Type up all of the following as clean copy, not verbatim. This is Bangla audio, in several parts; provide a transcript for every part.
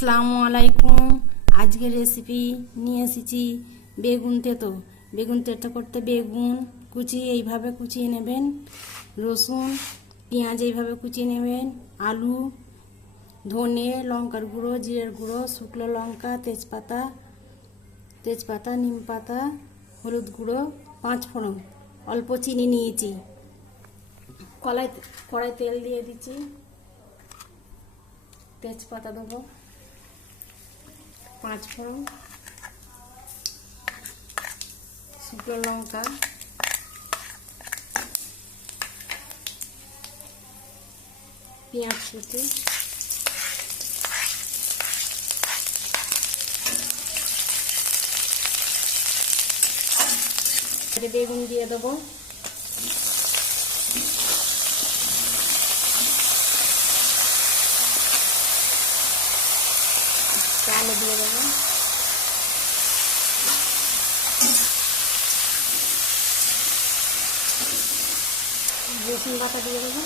আসসালামু আলাইকুম। আজকের রেসিপি নিয়ে এসেছি বেগুন তেতো। বেগুন তেতো করতে বেগুন এইভাবে কুচিয়ে নেবেন, রসুন পেঁয়াজ এইভাবে কুচিয়ে নেবেন, আলু, ধনে, লঙ্কার গুঁড়ো, জিরের গুঁড়ো, শুকনো লঙ্কা, তেজপাতা, নিম পাতা, হলুদ গুঁড়ো, 5 ফোড়ন, অল্প চিনি নিয়েছি। কড়াই তেল দিয়ে দিচ্ছি, তেজপাতা দেবো, 5 ফোড়ন, শুকনো লঙ্কা, পেঁয়াজ কুচি, বেগুন দিয়ে দেবো, আলু দিয়ে দেবো, রসুন বাটা দিয়ে দেবো,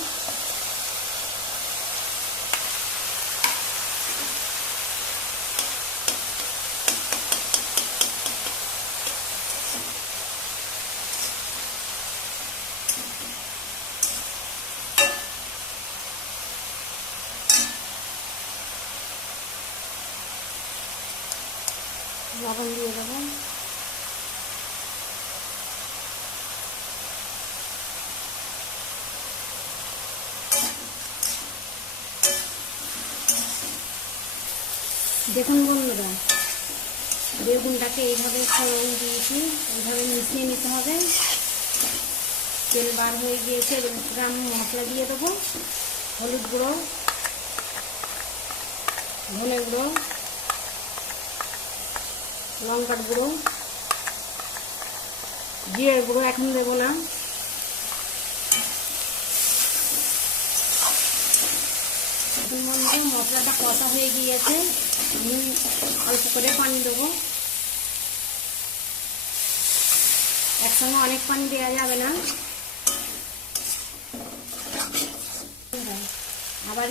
লবণ দিয়ে দেবো, দেখুন বন্ধুরা, বেগুনটাকে এইভাবে ফোড়ন দিয়েছি, এইভাবে মিশিয়ে নিতে হবে। তেল বার হয়ে গিয়েছে, আমি মশলা দিয়ে দেবো, হলুদ গুঁড়ো, ধনে গুঁড়ো, লঙ্কার গুঁড়ো, জিরের গুঁড়ো এখন দেবো না। এখন বন্ধু মশলাটা কষা হয়ে গিয়েছে, আমি অল্প করে পানি দেবো। একসঙ্গে অনেক পানি দেওয়া যাবে না। আবার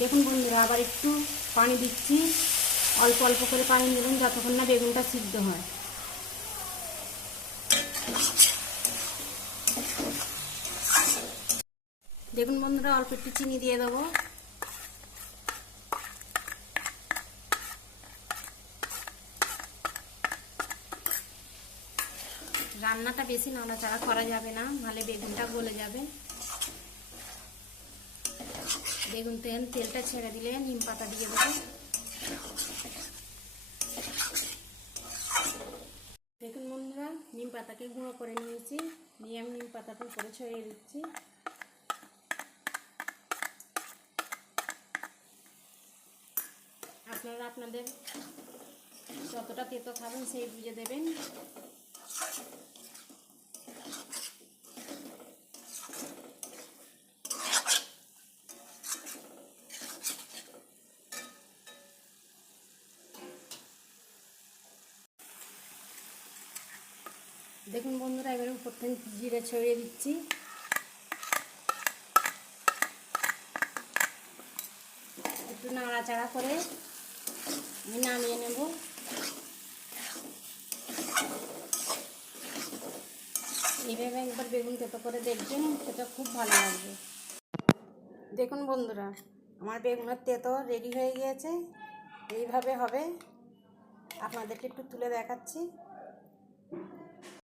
দেখুন বন্ধুরা, আবার একটু পানি দিচ্ছি, অল্প অল্প করে পানি দেবেন যতক্ষণ না বেগুনটা সিদ্ধ হয়। দেখুন বন্ধুরা, অল্প একটু চিনি দিয়ে দেবো, রান্নাটা বেশি নাড়াচাড়া করা যাবে না, নাহলে বেগুনটা গলে যাবে। বেগুন তেলটা ছেড়ে দিলে নিম পাতা দিয়ে দেবো। দেখুন বন্ধুরা, নিম পাতাকে গুঁড়ো করে নিয়েছি, নিয়ে আমি নিম পাতাটা উপরে ছড়িয়ে দিচ্ছি। আপনারা আপনাদের যতটা তেতো খাবেন সেই বুঝে দেবেন। দেখুন বন্ধুরা, এবারে উপর থেকে জিরে ছড়িয়ে দিচ্ছি। একটু নাড়াচাড়া করে আমি নামিয়ে নেব। এইভাবে একবার বেগুন তেতো করে দেখবেন, সেটা খুব ভালো লাগবে। দেখুন বন্ধুরা, আমার বেগুনের তেতো রেডি হয়ে গিয়েছে, এইভাবে হবে। আপনাদেরকে একটু তুলে দেখাচ্ছি।